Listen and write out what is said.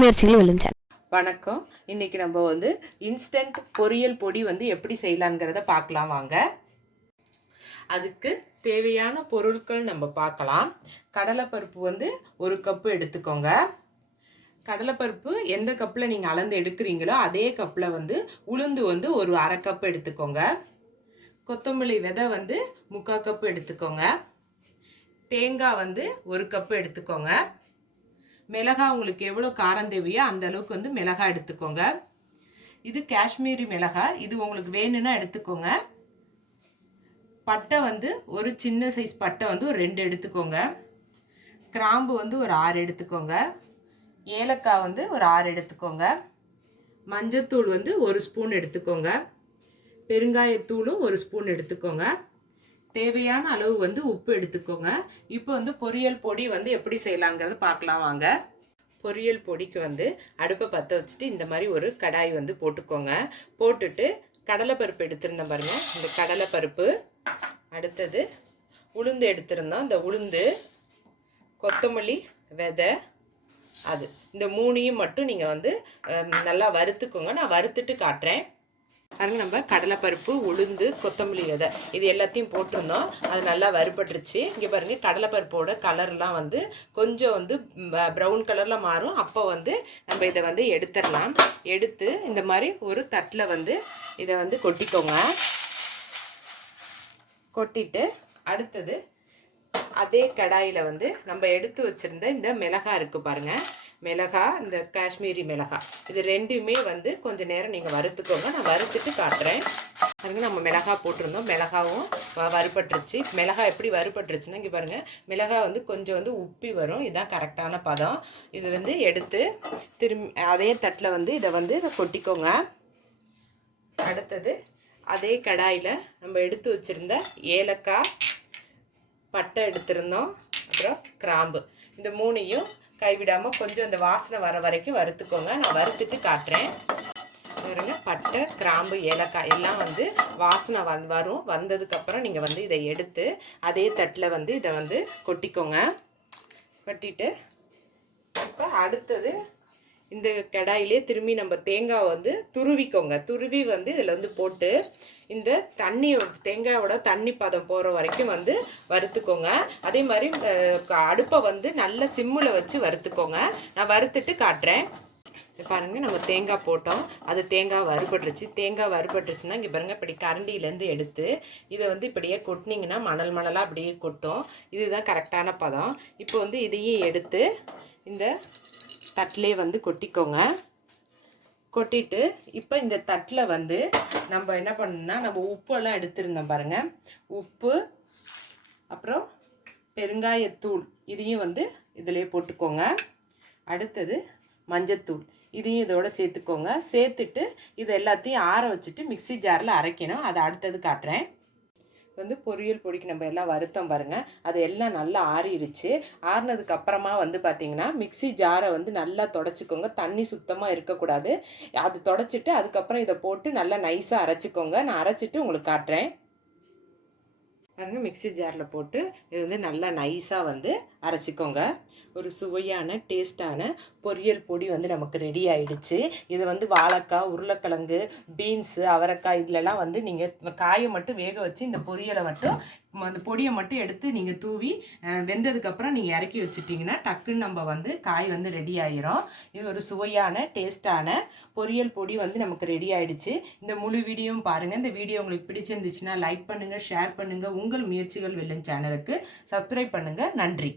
முயற்சிகள் வெல்லும் சேனல். வணக்கம். இன்னைக்கு நம்ம வந்து இன்ஸ்டன்ட் பொரியல் பொடி வந்து எப்படி செய்யலாங்கிறத பார்க்கலாம் வாங்க. அதுக்கு தேவையான பொருட்கள் நம்ம பார்க்கலாம். கடலைப்பருப்பு வந்து 1 கப்பு எடுத்துக்கோங்க. கடலைப்பருப்பு எந்த கப்பில் நீங்கள் அளந்து எடுக்கிறீங்களோ அதே கப்பில் வந்து உளுந்து வந்து ஒரு 1/2 கப் எடுத்துக்கோங்க. கொத்தமல்லி விதை வந்து 3/4 கப்பு எடுத்துக்கோங்க. தேங்காய் வந்து 1 கப்பு எடுத்துக்கோங்க. மிளகாய் உங்களுக்கு எவ்வளோ காரம் தேவையோ அந்த அளவுக்கு வந்து மிளகாய் எடுத்துக்கோங்க. இது காஷ்மீரி மிளகாய், இது உங்களுக்கு வேணும்னா எடுத்துக்கோங்க. பட்டை வந்து ஒரு சின்ன சைஸ் பட்டை வந்து ஒரு 2 எடுத்துக்கோங்க. கிராம்பு வந்து ஒரு 6 எடுத்துக்கோங்க. ஏலக்காய் வந்து ஒரு 6 எடுத்துக்கோங்க. மஞ்சத்தூள் வந்து 1 ஸ்பூன் எடுத்துக்கோங்க. பெருங்காயத்தூளும் 1 ஸ்பூன் எடுத்துக்கோங்க. தேவையான அளவு வந்து உப்பு எடுத்துக்கோங்க. இப்போ வந்து பொரியல் பொடி வந்து எப்படி செய்யலாங்கிறத பார்க்கலாம் வாங்க. பொரியல் பொடிக்கு வந்து அடுப்பை பற்ற வச்சுட்டு இந்த மாதிரி ஒரு கடாய் வந்து போட்டுக்கோங்க. போட்டுட்டு கடலைப்பருப்பு எடுத்திருந்தேன் பாருங்கள், இந்த கடலைப்பருப்பு, அடுத்தது உளுந்து எடுத்திருந்தோம், இந்த உளுந்து, கொத்தமல்லி விதை, அது இந்த 3ஐயும் மட்டும் நீங்கள் வந்து நல்லா வறுத்துக்கோங்க. நான் வறுத்துட்டு காட்டுறேன். பாருங்க, நம்ம கடலைப்பருப்பு, உளுந்து, கொத்தமல்லி விதை இது எல்லாத்தையும் போட்டிருந்தோம். அது நல்லா வறுபட்டுருச்சு. இங்கே பாருங்கள், கடலைப்பருப்போட கலர்லாம் வந்து கொஞ்சம் வந்து ப்ரௌன் கலரில் மாறும். அப்போ வந்து நம்ம இதை வந்து எடுத்துடலாம். எடுத்து இந்த மாதிரி ஒரு தட்டில் வந்து இதை வந்து கொட்டிக்கோங்க. கொட்டிட்டு அடுத்தது அதே கடாயில் வந்து நம்ம எடுத்து வச்சுருந்த இந்த மிளகாய் இருக்குது பாருங்கள், மிளகாய், இந்த காஷ்மீரி மிளகாய், இது 2மே வந்து கொஞ்சம் நேரம் நீங்கள் வறுத்துக்கோங்க. நான் வறுத்துட்டு காட்டுறேன். பாருங்கள், நம்ம மிளகாய் போட்டிருந்தோம், மிளகாவும் வறுபட்டுருச்சு. மிளகாய் எப்படி வறுபட்டுருச்சுன்னா இங்கே பாருங்கள், மிளகாய் வந்து கொஞ்சம் வந்து உப்பி வரும். இதுதான் கரெக்டான பதம். இது வந்து எடுத்து திரும்பி அதே தட்டில் வந்து இதை கொட்டிக்கோங்க. அடுத்தது அதே கடாயில் நம்ம எடுத்து வச்சுருந்த ஏலக்காய், பட்டை எடுத்திருந்தோம், அப்புறம் கிராம்பு, இந்த 3ஐயும் கைவிடாமல் கொஞ்சம் இந்த வாசனை வர வரைக்கும் வறுத்துக்கோங்க. நான் வறுத்துட்டு காட்டுறேன். பாருங்க, பட்டை, கிராம்பு, ஏலக்காய் எல்லாம் வந்து வாசனை வரும். வந்ததுக்கப்புறம் நீங்கள் வந்து இதை எடுத்து அதே தட்டில் வந்து இதை வந்து கொட்டிக்கோங்க. கொட்டிட்டு இப்போ அடுத்தது இந்த கடாயிலே திரும்பி நம்ம தேங்காய் வந்து துருவிக்கோங்க. துருவி வந்து இதில் வந்து போட்டு இந்த தேங்காயோட தண்ணி பதம் போகிற வரைக்கும் வந்து வறுத்துக்கோங்க. அதே மாதிரி அடுப்பை வந்து நல்ல சிம்மில் வச்சு வறுத்துக்கோங்க. நான் வறுத்துட்டு காட்டுறேன். பாருங்கள், நம்ம தேங்காய் போட்டோம், அது தேங்காய் வறுபட்டுருச்சுன்னா இங்கே பாருங்கள், இப்படி கரண்டியிலேருந்து எடுத்து இதை வந்து இப்படியே கொட்டினீங்கன்னா மணல் மணலாக அப்படியே கொட்டும். இதுதான் கரெக்டான பதம். இப்போ வந்து இதையும் எடுத்து இந்த தட்டிலே வந்து கொட்டிக்கோங்க. கொட்டிட்டு இப்போ இந்த தட்டில் வந்து நம்ம என்ன பண்ணணும்னா, நம்ம உப்பெல்லாம் எடுத்துருந்தோம் பாருங்கள், உப்பு, அப்புறம் பெருங்காயத்தூள், இதையும் வந்து இதிலே போட்டுக்கோங்க. அடுத்தது மஞ்சத்தூள், இதையும் இதோட சேர்த்துக்கோங்க. சேர்த்துட்டு இது எல்லாத்தையும் ஆற வச்சுட்டு மிக்சி ஜாரில் அரைக்கணும். அதை அடுத்தது காட்டுறேன். வந்து பொரியல் பொடிக்கு நம்ம எல்லாம் வறுத்தோம் பாருங்கள், அது எல்லாம் நல்லா ஆறிடுச்சு. ஆறினதுக்கு அப்புறமா வந்து பார்த்திங்கன்னா மிக்சி ஜாரை வந்து நல்லா தொடச்சிக்கோங்க. தண்ணி சுத்தமாக இருக்கக்கூடாது. அது தொடச்சிட்டு அதுக்கப்புறம் இதை போட்டு நல்லா நைஸாக அரைச்சிக்கோங்க. நான் அரைச்சிட்டு உங்களுக்கு காட்டுறேன். பாருங்கள், மிக்சி ஜாரில் போட்டு இது வந்து நல்லா நைஸாக வந்து அரைச்சிக்கோங்க. ஒரு சுவையான டேஸ்டான பொரியல் பொடி வந்து நமக்கு ரெடி ஆகிடுச்சு. இது வந்து வாழைக்காய், உருளைக்கிழங்கு, பீன்ஸு, அவரைக்காய் இதிலெல்லாம் வந்து நீங்கள் காயை மட்டும் வேக வச்சு இந்த பொரியலை மட்டும் அந்த பொடியை மட்டும் எடுத்து நீங்கள் தூவி வெந்ததுக்கப்புறம் நீங்கள் இறக்கி வச்சுட்டிங்கன்னா டக்குன்னு நம்ம வந்து காய் வந்து ரெடி ஆகிரும். இது ஒரு சுவையான டேஸ்டான பொரியல் பொடி வந்து நமக்கு ரெடி ஆகிடுச்சு. இந்த முழு வீடியோவும் பாருங்கள். இந்த வீடியோ உங்களுக்கு பிடிச்சிருந்துச்சுன்னா லைக் பண்ணுங்கள், ஷேர் பண்ணுங்கள். உங்கள் முயற்சிகள் வெல்லும் சேனலுக்கு சப்ஸ்கிரைப் பண்ணுங்கள். நன்றி.